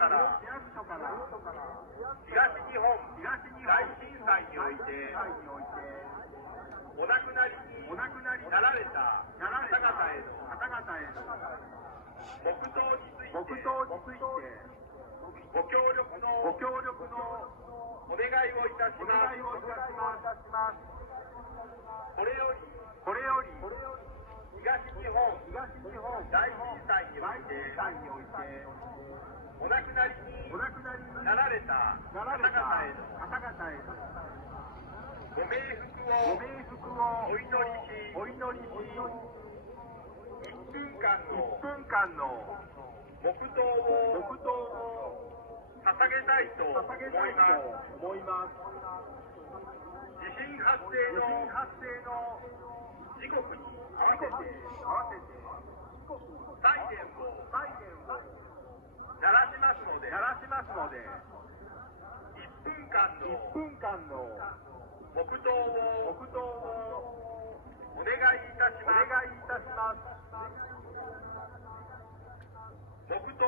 から東日本大震災においてお亡くなりになられた方々への黙祷についてご協力のお願いをいたします。これより東日本大震災においてお亡くなりになられた方々へのご冥福をお祈りし、1分間の黙祷を捧げたいと思います。地震発生の時刻に合わせてサイレンを鳴らしますので、1分間の黙祷をお願いいたします。黙祷。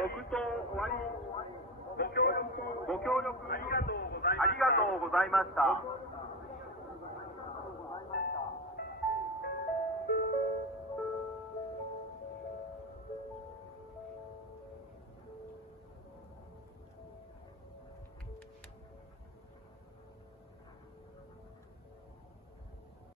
黙祷終わり。ご協力ありがとうございました。